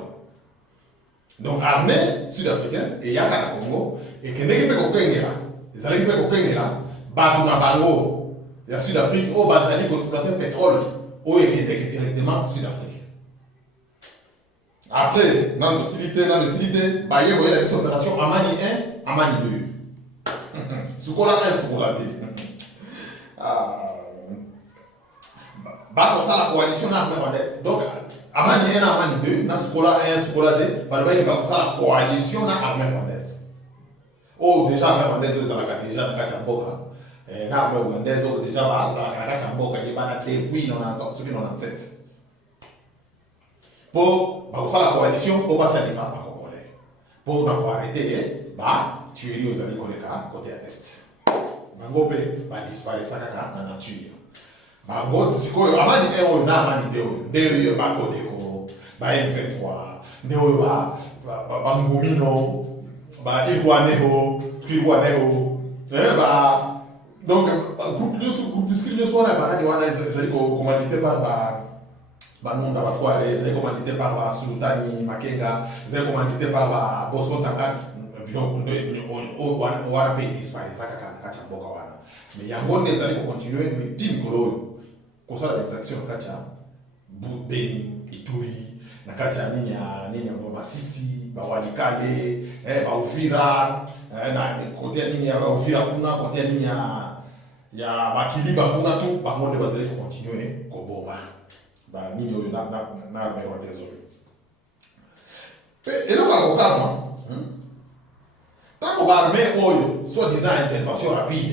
Donc armée sud-africaine eyaka na Congo et kendeki pe ko kengela. Ezali pe ko kengela batu na bango. La Sud-Afrique, au Bazali, pour exploiter le pétrole, au Québec directement Sud-Afrique. Après, dans le Silité, il y a une opération Amani 1, Amani 2. Soukola 1, Soukola 2. Bah, ça, la coalition n'a pas de. Donc, Amani 1, Amani 2, dans Soukola 1, Soukola 2, bah, la coalition n'a pas de. Oh, déjà, Armée rwandaise, ils ont déjà dans le Boka. Na armée rwandaise déjà bazalaka na kati ya mboka yebana depuis 97 po bakosala coalition po basalisa bakongolais po na koarrete tuerie ozali koleka côté ya est bango mpe badisparaisa kaka na nature bango sikoyo amani oyo na amani nde oyo bakodeko M23 nde oyo bangumino baegwaneho twigwaneho donc, groupe soit la barrage, ils sont commandités par Banonda Bakware, ils sont commandités par Sultani Makenga, ils sont commandités par Bosco Tanga, on va payer disparaître, mais il y a un bon des années pour continuer, mais Tim Kolo, qu'on soit des actions Kacha, Beni, Ituri, Nakacha Ninya, Masisi, Bawalikale, Bauvira, côté Ninya, Bauvira Kuna, côté Ninya. Il y a Bakili Bakuna tout, par contre, vous allez continuer Koboma. Nini oyo na armée rwandaise oyo. Et donc, à l'occasion, tant qu'on va armée oyo, soi-disant intervention rapide,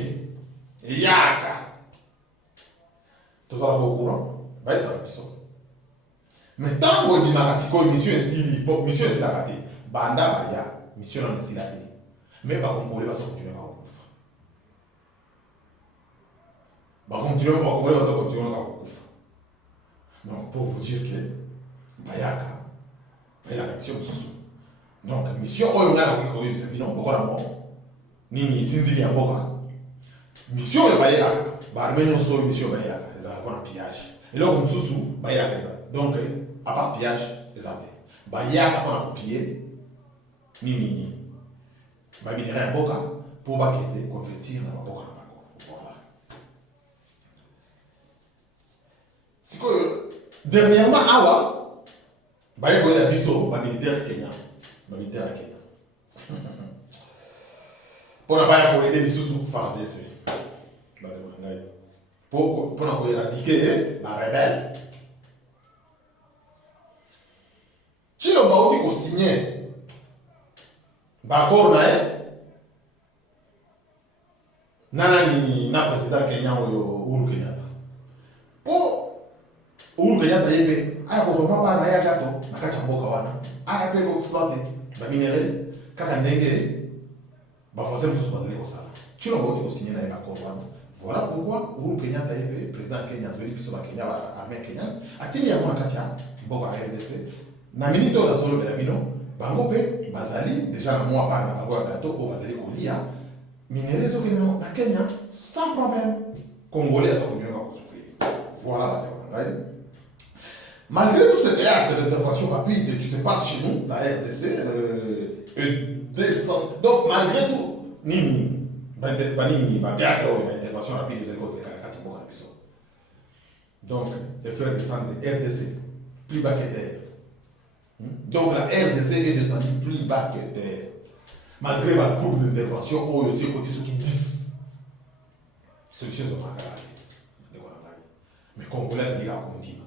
yaka. Tout ça, au courant, va être ça la mission. Mais tant qu'on dit que mission est la raté, banda baya, mission est la raté. Mais par contre, on va continuer à continuer à Kouf. Donc, pour vous dire que Bayaka, il y a l'action sous. Donc mission oyo ngala ko yebisa bino bokola mo nini sinzili ya mboka mission oyo bayelaka baarme nyonso oyo mission bayelaka ezalaka mpona pillage eloko mosusu bayelaka eza donc à part pillage eza te bayaka mpona kopie nini baminere ya mboka mpo bakende koinvestir na maboka na bango voilà sikoyo dernièrement awa baye koyela biso bamilitaire Kenya militaire à Kenya. Pour ne pas aider lisusu FARDC. Pour ne éradiquer la rebelle. Si le Baouti a signé l'accord na président Kenya Uhuru Kenyatta. Pour Uhuru Kenyatta yebe aya kozoma pa na ya gato na kati ya mboka wana aya pe ko exploiter ba minerai kaka ndenge ba français mosusu bazali kosala chino baoki kosigner na ye accord wana voilà pourquoi Uhuru Kenyatta yebe président Kenya azoli biso ba Kenya ba armée Kenya atini yango na kati ya mboka ya RDC na minute oyo azolobela bino bango mpe bazali déjà na mwa part na bango ya gato oyo bazali kolia minerai ezokende na Kenya sans problème congolais azokontinue kosouffrir voilà bandeko na ngai. Malgré tout cet acte d'intervention rapide qui se passe chez nous, la RDC descend. Donc, malgré tout, Nini, intervention rapide des causes de Kakatibo. Donc, de faire descendre la RDC plus bas que terre. Donc, la RDC est descendue plus bas que terre. Malgré ma courbe d'intervention, où il y a aussi côté ceux qui disent c'est une chose de mais Congolais, c'est des gars qui continuent.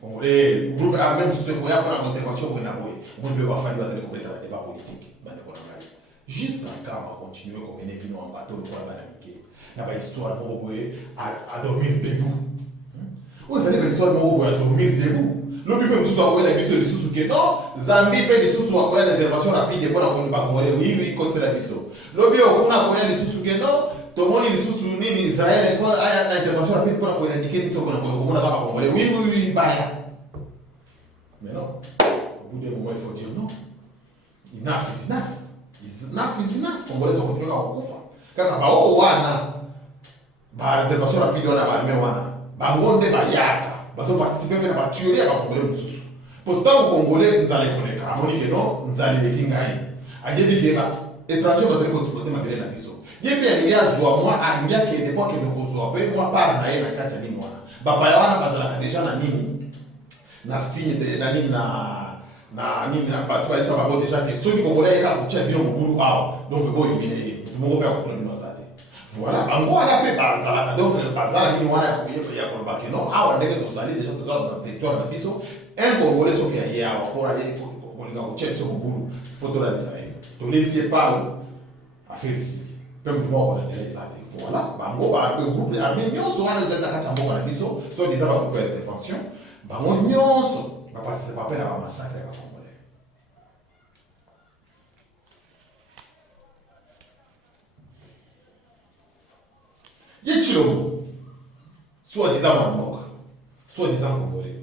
Congolais, groupe armé, même si c'est pour une intervention, on ne peut pas faire un débat politique. Juste en cas, on va continuer comme un épineux en bateau, on va naviguer. Il y a une histoire à dormir debout. Vous savez que l'histoire à dormir debout. Le but même tout soit la mission de Susuke. Non, Zambie fait des sous soit une intervention rapide pour la Congolais. Oui, comme c'est la mission. Le but on a pour les Susuke. Non, tout le monde est sous Israël. Il faut une intervention rapide pour indiquer une chose qu'on a pas Congolais. Oui, bah. Mais non, au bout d'un moment, il faut dire non. Enough is enough. Enough is enough. Congolais sont continués à okufa. Kaka ba o wana ba intervention rapide wana ba armée wana. Ba ngonde ba yaka. Ba so participer na ba tuerie ba Congolais mususu. Pourtant Congolais nzali koneka. Amoni ke non nzali bekingai. Ajebi ke ba étranger bazali ko exploiter ma belle na biso. Yebi alingia zwa moi alingia ke de quoi que de kozwa pe moi par na ye na kati ya nini wana. Ba ba wana bazala déjà na nini na signe de na nini na basi baisha bango déjà que ceux qui congolais ka kutia bino mobulu awa donc boyo bine mongo pe akotuna bino asate voilà bango wana pe bazala donc bazala nini wana ya koloba ke non awa ndenge tozali déjà tozala na territoire na biso un congolais soki aye awa pona ye kolinga kutia biso mobulu photo la Israël to laisser pas à faire ici pe mutu moko na ndela ezate voilà bango ba groupe armé nyonso wana ezali na kati ya mboka na biso so déjà ba groupe d'intervention bango nyonso baparticipe apena ba massacre ya Congolais. Ye Chilombo, soi-disant Mwanamboka, soi-disant Congolais.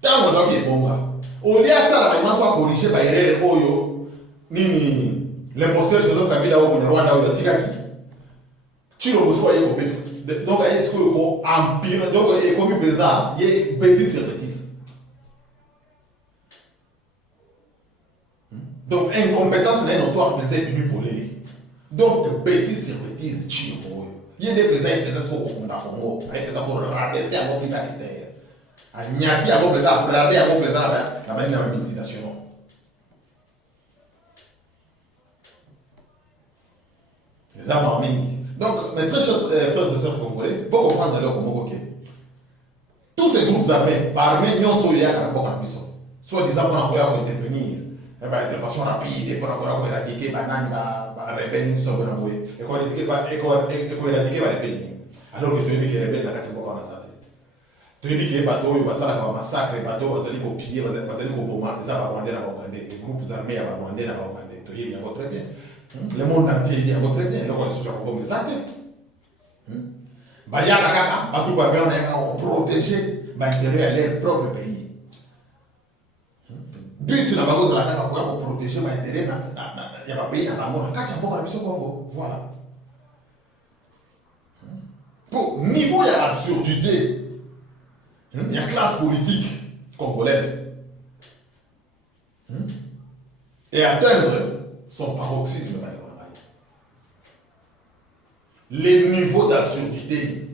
Tango zoki ebonga. Oli asala ba imanso corriger ba erreur oyo nini l'imposteur Joseph Kabila au Rwanda oyo tikaki. Chilombo so yeko bêtise. Donc est-ce que ko empire donc est comme pesant, il est bêtise sur bêtise. Donc incompétence n'est notoire mais c'est venu pour les. Donc bêtise sur bêtise Chilombo. Il y a des présents sur Congo, avec des pour rabaisser à mon pita qui était. A nyati à mon présent, brader à mon présent la manière de l'utilisation. Les armes mingi. Donc, mes très chers frères et sœurs congolais, pour comprendre leur Congo, tous ces groupes armés, par armée, nous sommes là pour la puissance. Soit disant qu'on a intervenir, intervention rapide, pour éradiquer banane, rebelle, tout ça, et qu'on éradiquer la rebelle. Alors que tu es que rebelle, la Katibo, on a ça. Tu es que bateau, il va ça, massacre, bateau, va s'aller copier, va s'aller copier, ça va rwandais dans Rwandais, les groupes armés à Rwandais dans Rwandais, tu es bien, très bien. Le monde entier est bien très bien, donc on se fait comme ça. Bayaka kaka, bakou ba bien on a protéger, intérêt à leur propre pays. But na bango za la pour protéger l'intérêt il y a pas pays na bango na kati mboka na biso Congo. Voilà. Pour niveau il y a absurdité. Il y a classe politique congolaise. Et atteindre son paroxysme. Les niveaux d'absurdité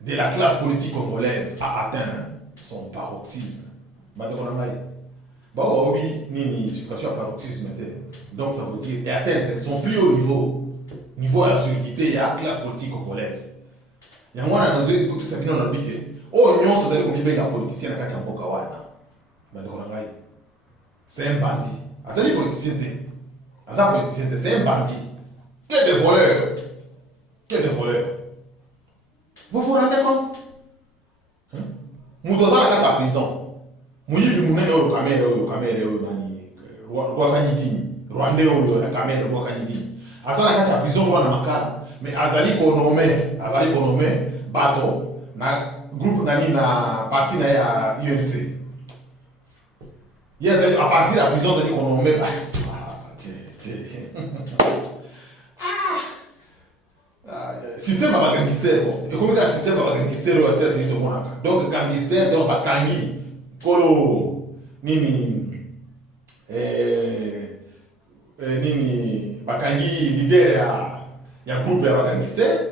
de la classe politique congolaise a atteint son paroxysme. Bon, oui, nini, situation à paroxysme. Donc ça veut dire, et atteindre son plus haut niveau d'absurdité de la classe politique congolaise. Il y a moi dans une écoute ça vient dans le bique. Oh, nous sommes allés comme les politiciens à Kachamboka wana. C'est un bandit. C'est un politicien. C'est un bandit. Quel des voleurs. Quel des voleurs. Vous vous rendez compte? Nous sommes à la prison. Nous sommes allés au caméra, Rwandais au caméra, à la prison, mais Azali Konome, bateau, na groupe nani na parti na ya UNC. Yes, à partir de la prison, Azali Konome. Système à gangster. Et comment que système à gangster au test ni to monaka. Donc gangster donc bakangi kolo nini nini bakangi leader ya groupe ya gangster.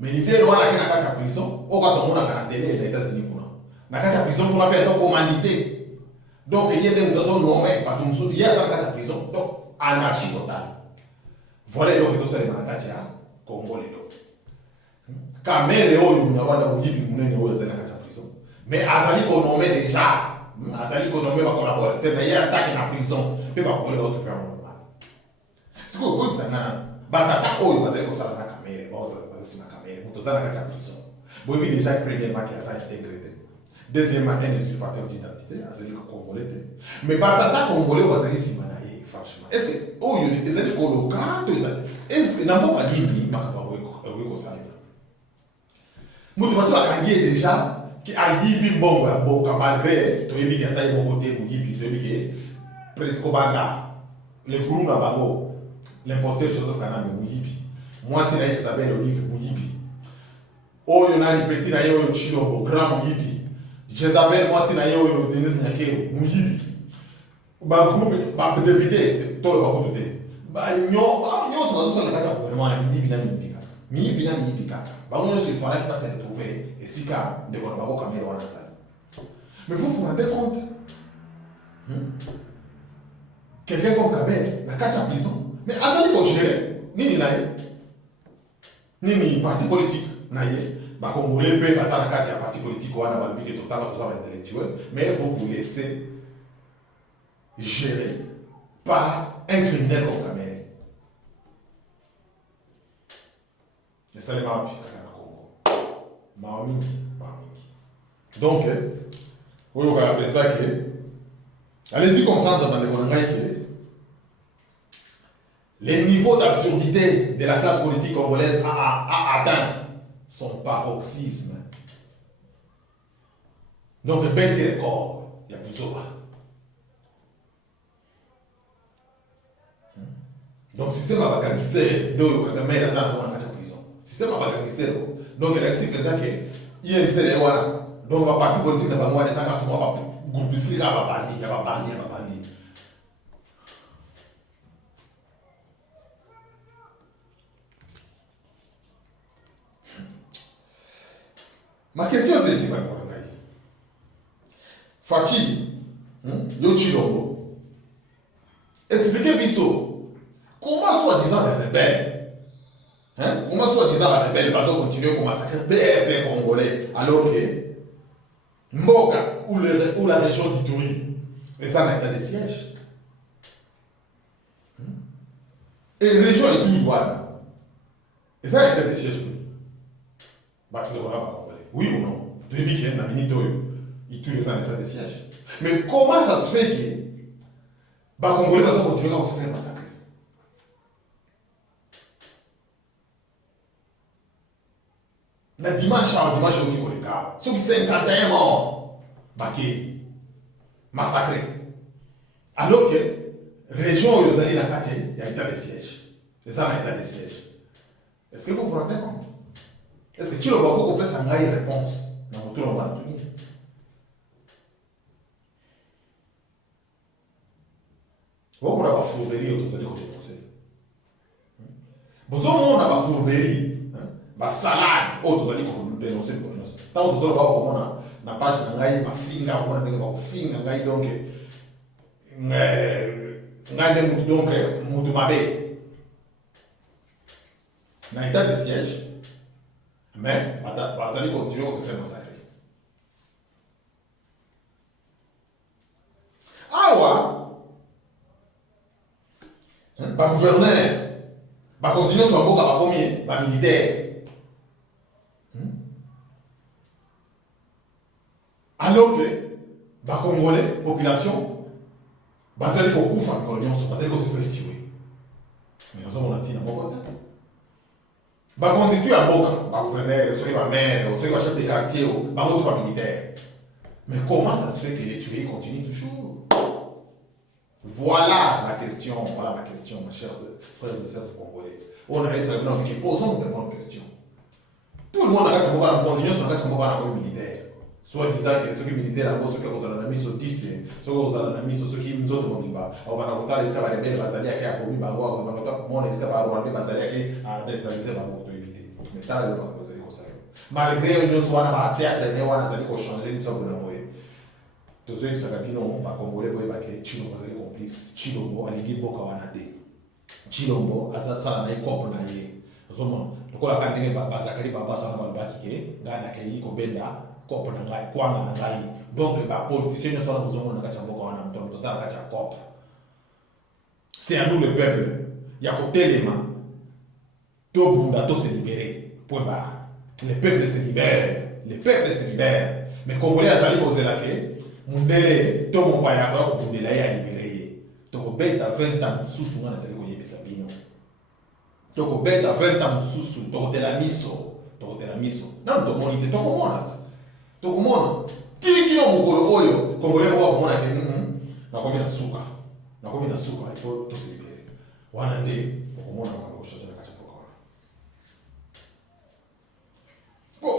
Mais leader wana kena kati ya prison, okatomona kana télé na États-Unis kuna. Na kati ya prison kuna pesa commandité. Donc il y a des gens nommés par tout le monde, il y a ça kati ya prison. Donc anarchie totale. Voilà donc les autres na kati ya Congolais. Kamere oyo na Rwanda muyibi munene oyo zana kati ya prison. Mais azali konomé déjà. Azali konomé ba collaborateur na ya attaque na prison. Pe ba kolela autre faire normal. Siko ko bisangana batata oyo bazali ko sala na kamere, ba oza na kamere, muto zana kati ya prison. Boyebi déjà premièrement qui a ça intégrité. Deuxièmement, un usurpateur d'identité, azali ko congolais. Mais batata congolais bazali simana ye franchement. Est-ce que oyo ezali ko loka to ezali est-ce que na mboka nini makaba ko sala? Mutu basi bakangi déjà qui a yibi mbongo ya mboka malgré toyebi ki azali moko te muyibi toyebi ki presque banda le groupe na bango l'imposteur Joseph Kanambe muyibi moi c'est na Isabelle Olive muyibi oyo nani petit na yo Chilombo grand muyibi Jezabel moi c'est na yo Denise Nyakero muyibi ba groupe ba député to ba kotote ba nyo so na kata gouvernement na muyibi na muyibi kaka bango il fallait pas se retrouver et si ka de ko ba ko caméra wana ça. Mais vous vous rendez compte? Quelqu'un comme Kabel na kati ya prison mais azali ko gérer nini naye nini parti politique naye ba congolais pe ba na kati ya parti politique wana ba biki total ko ça intellectuel mais vous vous laissez gérer par un criminel comme Kabel. Mais ça n'est pas appliqué à Congo. Mamingi. Donc, vous avez ça que allez-y comprendre dans les que le niveau d'absurdité de la classe politique congolaise a atteint son paroxysme. Donc, le bête c'est le corps, il y a plus ça. Donc, système à gangster, donc, il y a même des gens qui ont prison. Système à gangster, donc, il y a des gens qui ont des gens donc, la partie politique n'est pas moi, les gens qui ont un groupe de bandits, il y a un bandit. Ma question c'est ici, Fachi, Yo Chilombo, expliquez Bisso, comment soi-disant les rebelles, comment soi-disant la rebelle va continuer comme massacrer les Congolais alors que Mboka ou la région d'Ituri, et ça n'a état de siège. Et la région d'Ituri, voilà. Et ça n'a état de siège. Bah, tu devras pas Congolais. Oui ou non? Tu dis qu'il y a une minute Ituri, ça n'a état de siège. Mais comment ça se fait que bah, Congolais va continuer à se faire massacrer? Le dimanche, où tu connais cas. Ceux qui 51 morts, baqués, massacrés. Alors que, région où vous allez la quartier, il y a état de siège. Les gens ont état de siège. Est-ce que vous vous rendez compte? Est-ce que tu le vois qu'on peut s'engager une réponse dans votre tour de tenir? Vous avez la fourberie, vous allez dénoncer. Vous avez la fourberie, la salade, vous allez dénoncer. Tant que vous avez la page, vous avez la finger, vous avez la finger, donc, dans l'état de siège, mais vous allez continuer à se faire massacrer. Ah ouais, le gouverneur va continuer son boc à combien? Le militaire. Alors que les Congolais, population, vous allez vous faire en colonion, vous allez vous faire tuer. Mais nous avons dit dans mon côté. Va constituer un boc, va gouverneur, soit va maire, soit va chef de quartier, va votre militaire. Mais comment ça se fait que les tués continuent toujours? Voilà ma question, mes chers frères et sœurs congolais. On a dit que posons de bonnes questions. Tout le monde a continué sur le militaire. Soit disant que ceux qui militaires, ceux qui ont mis sur 10, ceux qui ont mis sur ceux qui nous ont dit, on va nous les esclaves à Bazalia qui a commis Bagoua, on va nous les esclaves à Rwanda Bazalia qui a neutralisé la moto éviter. Mais tant que vous avez conseillé. Malgré que nous soyons à théâtre, nous avons changé de sorte de l'envoyer. Tous ceux qui savent que non, les Congolais, ils sont complices. Chilombo, Aligi Boka Wanade. Chilombo, Asasa, na Ikop na ye. Zomo, lokola kandenge bazakari baba sana balbaki ngana ke Kobenda, Kop na ngai, Kwanga na ngai. Donc, les politiciens ne sont pas besoin de Kachamboka Wana, donc, ça va être Kop. C'est à nous le peuple. Il y a côté les mains. Tout Bunda, tout se libérer. Point barre. Le peuple se libère. Le peuple se libère. Mais Congolais, ça lui pose la clé. Mundele to mo paya ko kundela ya libéré to ko beta 20 ans mususu ngana sali ko yebisa bino to ko beta 20 ans mususu to ko tela miso na to monite to ko mona kili no mukolo oyo kongole mo ko mona ke na komi na suka il faut to se libérer wana nde ko mona ko shajana kacha ko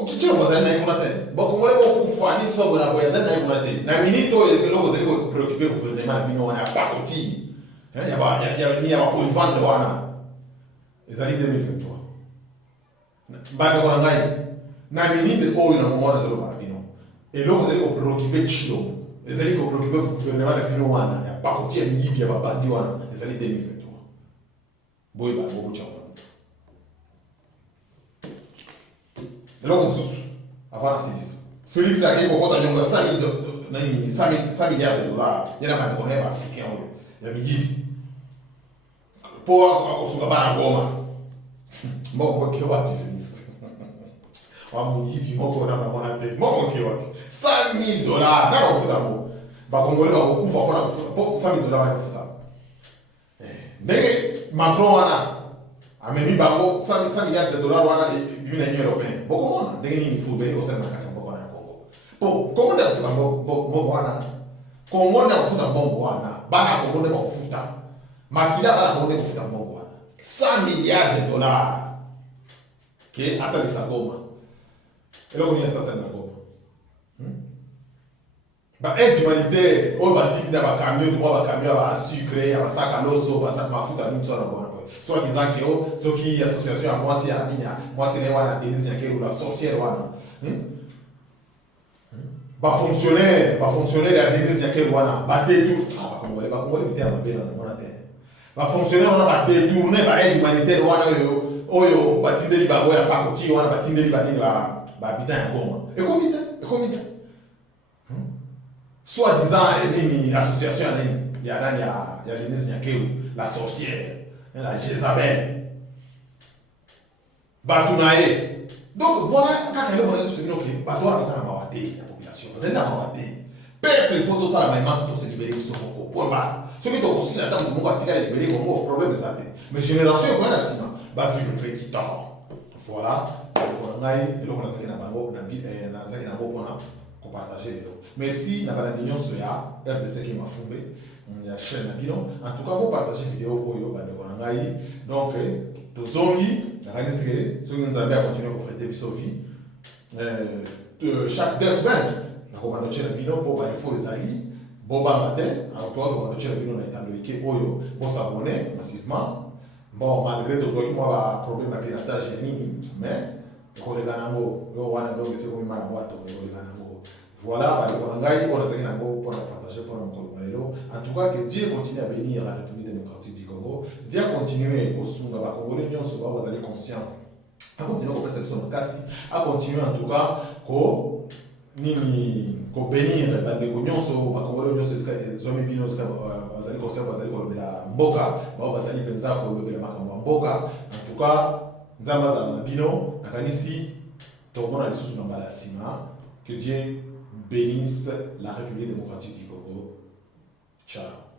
Kichiro bazali na ikunate. Bakongole ko kufani tso bona boyazali na ikunate. Na minito ezelo zali ko préoccupé gouvernement na bino wana pakoti. Ya ba ko vendre wana. Ezali 2023. Bande ko ngai. Na minito oyo na momona zelo ba bino. Eloko zali ko préoccupé chilo. Ezali ko préoccupé gouvernement na bino wana ya pakoti ya yibi ya babandi wana. Ezali 2023. Boy ba bobo chawa. Eloko mosusu avant asilisa Félix akei kokota nyonga 5 milliards de dollars yana bandeko na ye baafricain oyo ya miyibi mpo akosunga bana Goma moko moke wapi Félix wamoyibi moko na mamona te moko moke wapi 100 000 dollars naka kofuta mo bakongole bakokufa mpo 100 000 dollars bakofuta ndenge Macron wana amemi bango 100 milliards de dollars wana l'Union européenne. Beaucoup de gens qui font des choses dans le Congo. Comment on fait un bon wana? Comment on fait un bon wana? Bana Congo ne va pas faire. Makila bana Congo ne va faire un bon wana. 100 milliards de dollars. Que asa ni Goma. Et là on y a ça na Goma. Ba aide humanitaire, o ba tiki na ba camion, ba camion ba sucre, ba sac à l'eau, ba sac mafuta ni tsona bona. Soit disant que ceux qui association à moi c'est à moi c'est les wana Denise Nyakero la sorcière wana ba fonctionnaire la Denise Nyakero wana ba détour ba congolais bité ba bela na mona te ba fonctionnaire wana ba détourner ba aide humanitaire wana oyo ba tindeli ba boya pakoti wana ba tindeli ba nini ba habitant ya Goma et comité soit disant une association ya Denise Nyakero la sorcière la Jézabel. Batunae. Donc voilà, quand elle est sur le Batoua ça n'a pas été la population. C'est n'a pas été. Peuple, il faut tout ça la même masse pour se libérer de son Congo. Point barre. Ceux qui ont aussi la table pour moi, libérer Congo, problème de santé. Mais génération, il y a un accident. Bah, vivre très quittard. Voilà, on a eu le qu'on a na bango na zaki na bango pour partager les lots. Mais si na bana d'union soya RDC qui m'a fumé, on y a chaîne na bino. En tout cas, vous partagez vidéo pour yo bande on a eu. Donc to zongi na rani sikele, so nous allons continuer pour prêter bisofi. Chaque 2 semaines, na ko bande chaîne bino pour ba info ezali. Boba matin, alors toi on bande chaîne bino na italoike oyo, pour s'abonner massivement. Bon, malgré tout ce qui m'a problème de piratage, mais on est voilà, on a partager pour en tout cas, que Dieu continue à bénir la République démocratique du Congo. Dieu continue au Sunga, les Congolais sont conscients. À continuer à faire cette à continuer en tout cas, nini ko bénir bandeko nyonso bakongolo nyonso zomi bino bazali conseil bazali kolobela mboka bao bazali penza kolobela makambo ya mboka en tout cas nzamba za na bino nakanisi tomona lisusu na mbala sima. Que Dieu bénisse la République démocratique du Congo. Ciao.